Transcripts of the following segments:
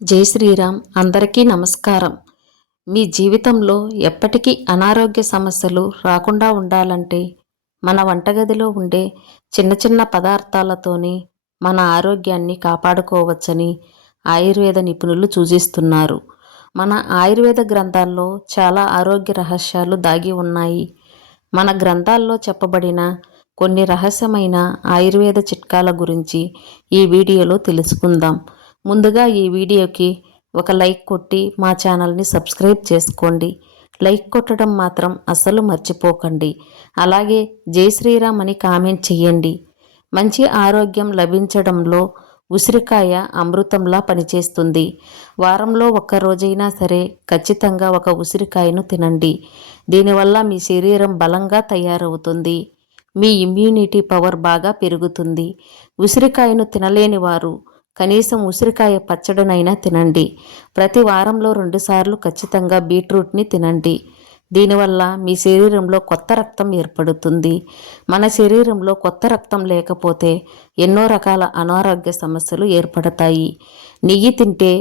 జై శ్రీరామ్. అందరికీ నమస్కారం. మీ జీవితంలో ఎప్పటికీ అనారోగ్య సమస్యలు రాకుండా ఉండాలంటే మన వంటగదిలో ఉండే చిన్న చిన్న పదార్థాలతోనే మన ఆరోగ్యాన్ని కాపాడుకోవచ్చని ఆయుర్వేద నిపుణులు సూచిస్తున్నారు. మన ఆయుర్వేద గ్రంథాల్లో చాలా ఆరోగ్య రహస్యాలు దాగి ఉన్నాయి. మన గ్రంథాల్లో చెప్పబడిన కొన్ని రహస్యమైన ఆయుర్వేద చిట్కాల గురించి ఈ వీడియోలో తెలుసుకుందాం. ముందుగా ఈ వీడియోకి ఒక లైక్ కొట్టి మా ఛానల్ని సబ్స్క్రైబ్ చేసుకోండి. లైక్ కొట్టడం మాత్రం అస్సలు మర్చిపోకండి. అలాగే జై శ్రీరామ్ అని కామెంట్ చేయండి. మంచి ఆరోగ్యం లభించడంలో ఉసిరికాయ అమృతంలా పనిచేస్తుంది. వారంలో ఒక్క రోజైనా సరే ఖచ్చితంగా ఒక ఉసిరికాయను తినండి. దీనివల్ల మీ శరీరం బలంగా తయారవుతుంది. మీ ఇమ్యూనిటీ పవర్ బాగా పెరుగుతుంది. ఉసిరికాయను తినలేని వారు కనీసం ఉసిరికాయ పచ్చడినైనా తినండి. ప్రతి వారంలో 2 సార్లు ఖచ్చితంగా బీట్రూట్ని తినండి. దీనివల్ల మీ శరీరంలో కొత్త రక్తం ఏర్పడుతుంది. మన శరీరంలో కొత్త రక్తం లేకపోతే ఎన్నో రకాల అనారోగ్య సమస్యలు ఏర్పడతాయి. నెయ్యి తింటే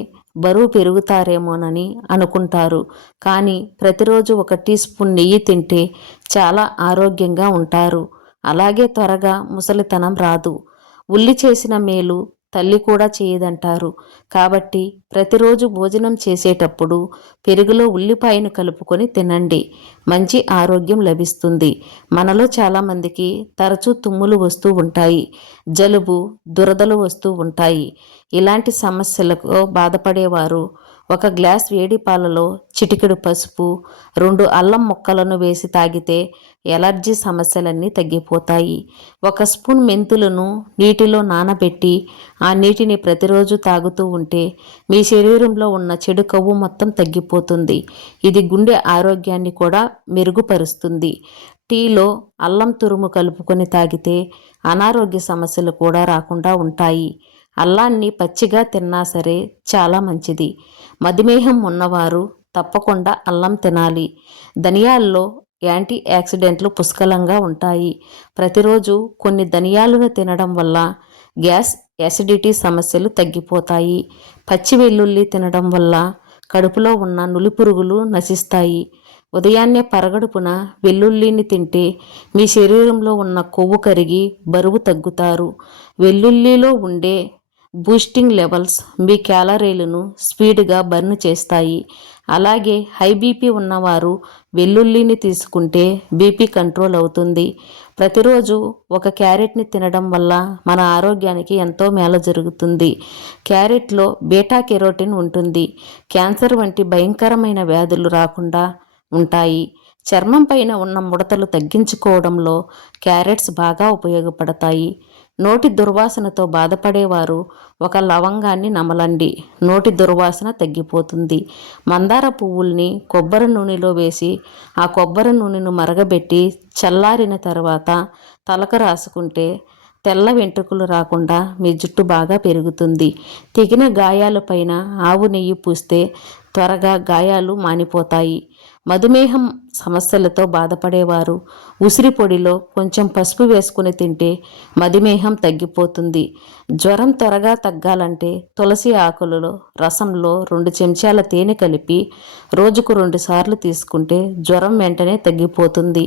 బరువు పెరుగుతారేమోనని అనుకుంటారు. కానీ ప్రతిరోజు 1 టీ స్పూన్ నెయ్యి తింటే చాలా ఆరోగ్యంగా ఉంటారు. అలాగే త్వరగా ముసలితనం రాదు. ఉల్లి చేసిన మేలు తల్లి కూడా చేయదంటారు. కాబట్టి ప్రతిరోజు భోజనం చేసేటప్పుడు పెరుగులో ఉల్లిపాయను కలుపుకొని తినండి. మంచి ఆరోగ్యం లభిస్తుంది. మనలో చాలామందికి తరచూ తుమ్ములు వస్తూ ఉంటాయి. జలుబు, దురదలు వస్తూ ఉంటాయి. ఇలాంటి సమస్యలకు బాధపడేవారు 1 గ్లాస్ వేడి పాలలో చిటికెడు పసుపు, 2 అల్లం ముక్కలను వేసి తాగితే ఎలర్జీ సమస్యలన్నీ తగ్గిపోతాయి. 1 స్పూన్ మెంతులను నీటిలో నానబెట్టి ఆ నీటిని ప్రతిరోజు తాగుతూ ఉంటే మీ శరీరంలో ఉన్న చెడు కొవ్వు మొత్తం తగ్గిపోతుంది. ఇది గుండె ఆరోగ్యాన్ని కూడా మెరుగుపరుస్తుంది. టీలో అల్లం తురుము కలుపుకొని తాగితే అనారోగ్య సమస్యలు కూడా రాకుండా ఉంటాయి. అల్లాన్ని పచ్చిగా తిన్నా సరే చాలా మంచిది. మధుమేహం ఉన్నవారు తప్పకుండా అల్లం తినాలి. ధనియాల్లో యాంటీ ఆక్సిడెంట్లు పుష్కలంగా ఉంటాయి. ప్రతిరోజు కొన్ని ధనియాలను తినడం వల్ల గ్యాస్, యాసిడిటీ సమస్యలు తగ్గిపోతాయి. పచ్చి వెల్లుల్లి తినడం వల్ల కడుపులో ఉన్న నులిపురుగులు నశిస్తాయి. ఉదయాన్నే పరగడుపున వెల్లుల్లిని తింటే మీ శరీరంలో ఉన్న కొవ్వు కరిగి బరువు తగ్గుతారు. వెల్లుల్లిలో ఉండే బూస్టింగ్ లెవెల్స్ మీ క్యాలరీలను స్పీడ్గా బర్న్ చేస్తాయి. అలాగే హై బీపీ ఉన్నవారు వెల్లుల్లిని తీసుకుంటే బీపీ కంట్రోల్ అవుతుంది. ప్రతిరోజు 1 క్యారెట్ని తినడం వల్ల మన ఆరోగ్యానికి ఎంతో మేలు జరుగుతుంది. క్యారెట్లో బీటా కెరోటిన్ ఉంటుంది. క్యాన్సర్ వంటి భయంకరమైన వ్యాధులు రాకుండా ఉంటాయి. చర్మం పైన ఉన్న ముడతలు తగ్గించుకోవడంలో క్యారెట్స్ బాగా ఉపయోగపడతాయి. నోటి దుర్వాసనతో బాధపడేవారు 1 లవంగాన్ని నమలండి. నోటి దుర్వాసన తగ్గిపోతుంది. మందార పువ్వుల్ని కొబ్బరి నూనెలో వేసి ఆ కొబ్బరి నూనెను మరగబెట్టి చల్లారిన తర్వాత తలకు రాసుకుంటే తెల్ల వెంట్రుకలు రాకుండా మీ జుట్టు బాగా పెరుగుతుంది. తెగిన గాయాలపైన ఆవు నెయ్యి పూస్తే త్వరగా గాయాలు మానిపోతాయి. మధుమేహం సమస్యలతో బాధపడేవారు ఉసిరి పొడిలో కొంచెం పసుపు వేసుకుని తింటే మధుమేహం తగ్గిపోతుంది. జ్వరం త్వరగా తగ్గాలంటే తులసి ఆకులలో రసంలో 2 చెంచాల తేనె కలిపి రోజుకు 2 సార్లు తీసుకుంటే జ్వరం వెంటనే తగ్గిపోతుంది.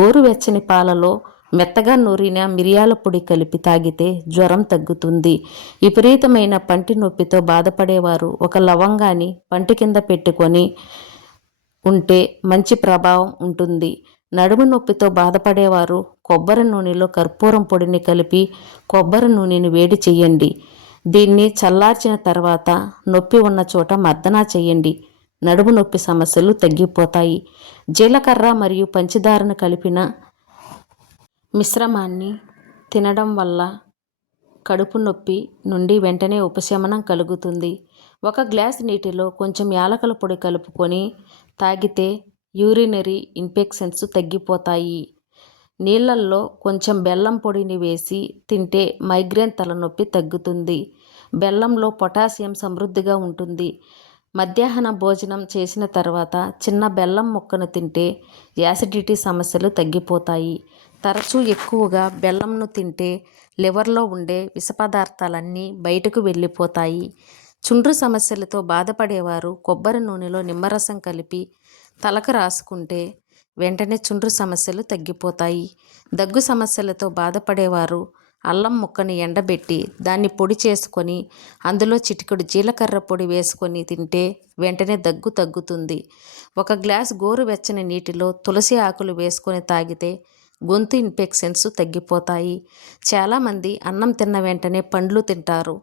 గోరువెచ్చని పాలలో మెత్తగా నూరిన మిరియాల పొడి కలిపి తాగితే జ్వరం తగ్గుతుంది. విపరీతమైన పంటి నొప్పితో బాధపడేవారు 1 లవంగాన్ని పంటి కింద పెట్టుకొని ఉంటే మంచి ప్రభావం ఉంటుంది. నడుము నొప్పితో బాధపడేవారు కొబ్బరి నూనెలో కర్పూరం పొడిని కలిపి కొబ్బరి నూనెని వేడి చేయండి. దీన్ని చల్లార్చిన తర్వాత నొప్పి ఉన్న చోట మర్దనా చేయండి. నడుము నొప్పి సమస్యలు తగ్గిపోతాయి. జీలకర్ర మరియు పంచదారను కలిపిన మిశ్రమాన్ని తినడం వల్ల కడుపు నొప్పి నుండి వెంటనే ఉపశమనం కలుగుతుంది. 1 గ్లాస్ నీటిలో కొంచెం యాలకుల పొడి కలుపుకొని తాగితే యూరినరీ ఇన్ఫెక్షన్స్ తగ్గిపోతాయి. నీళ్ళల్లో కొంచెం బెల్లం పొడిని వేసి తింటే మైగ్రేన్ తలనొప్పి తగ్గుతుంది. బెల్లంలో పొటాషియం సమృద్ధిగా ఉంటుంది. మధ్యాహ్న భోజనం చేసిన తర్వాత చిన్న బెల్లం ముక్కను తింటే యాసిడిటీ సమస్యలు తగ్గిపోతాయి. తరచూ ఎక్కువగా బెల్లంను తింటే లివర్లో ఉండే విష పదార్థాలన్నీ బయటకు వెళ్ళిపోతాయి. చుండ్రు సమస్యలతో బాధపడేవారు కొబ్బరి నూనెలో నిమ్మరసం కలిపి తలకు రాసుకుంటే వెంటనే చుండ్రు సమస్యలు తగ్గిపోతాయి. దగ్గు సమస్యలతో బాధపడేవారు అల్లం ముక్కని ఎండబెట్టి దాన్ని పొడి చేసుకొని అందులో చిటికెడు జీలకర్ర పొడి వేసుకొని తింటే వెంటనే దగ్గు తగ్గుతుంది. ఒక గ్లాస్ గోరువెచ్చని నీటిలో తులసి ఆకులు వేసుకొని తాగితే గొంతు ఇన్ఫెక్షన్స్ తగ్గిపోతాయి. చాలామంది అన్నం తిన్న వెంటనే పండ్లు తింటారు.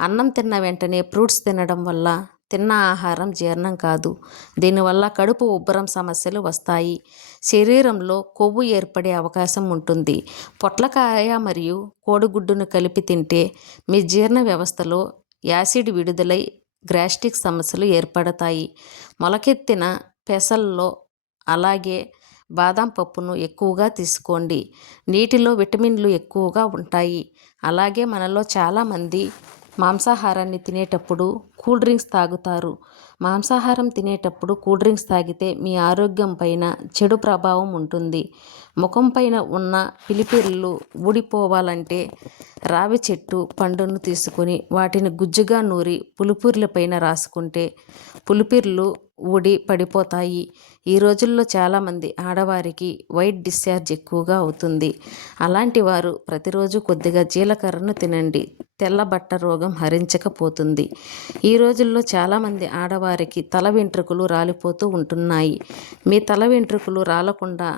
అన్నం తిన్న వెంటనే ఫ్రూట్స్ తినడం వల్ల తిన్న ఆహారం జీర్ణం కాదు. దీనివల్ల కడుపు ఉబ్బరం సమస్యలు వస్తాయి. శరీరంలో కొవ్వు ఏర్పడే అవకాశం ఉంటుంది. పొట్లకాయ మరియు కోడిగుడ్డును కలిపి తింటే మీ జీర్ణ వ్యవస్థలో యాసిడ్ విడుదలై గ్యాస్ట్రిక్ సమస్యలు ఏర్పడతాయి. మొలకెత్తిన పెసల్లో అలాగే బాదం పప్పును ఎక్కువగా తీసుకోండి. నీటిలో విటమిన్లు ఎక్కువగా ఉంటాయి. అలాగే మనలో చాలామంది మాంసాహారాన్ని తినేటప్పుడు కూల్ డ్రింక్స్ తాగుతారు. మాంసాహారం తినేటప్పుడు కూల్ డ్రింక్స్ తాగితే మీ ఆరోగ్యం పైన చెడు ప్రభావం ఉంటుంది. ముఖం పైన ఉన్న పిలిపిర్లు ఊడిపోవాలంటే రావి చెట్టు పండును తీసుకొని వాటిని గుజ్జుగా నూరి పులిపిర్ల పైన రాసుకుంటే పులిపిర్లు ఊడి పడిపోతాయి. ఈ రోజుల్లో చాలామంది ఆడవారికి వైట్ డిశ్చార్జ్ ఎక్కువగా అవుతుంది. అలాంటి వారు ప్రతిరోజు కొద్దిగా జీలకర్రను తినండి. తెల్లబట్ట రోగం హరించకపోతుంది. ఈ రోజుల్లో చాలామంది ఆడవారికి తల వెంట్రుకలు రాలిపోతూ ఉంటున్నాయి. మీ తల వెంట్రుకలు రాలకుండా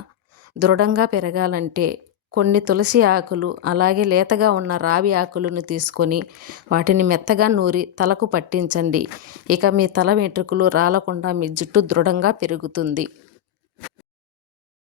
దృఢంగా పెరగాలంటే కొన్ని తులసి ఆకులు అలాగే లేతగా ఉన్న రావి ఆకులను తీసుకొని వాటిని మెత్తగా నూరి తలకు పట్టించండి. ఇక మీ తల వెంట్రుకలు రాలకుండా మీ జుట్టు దృఢంగా పెరుగుతుంది.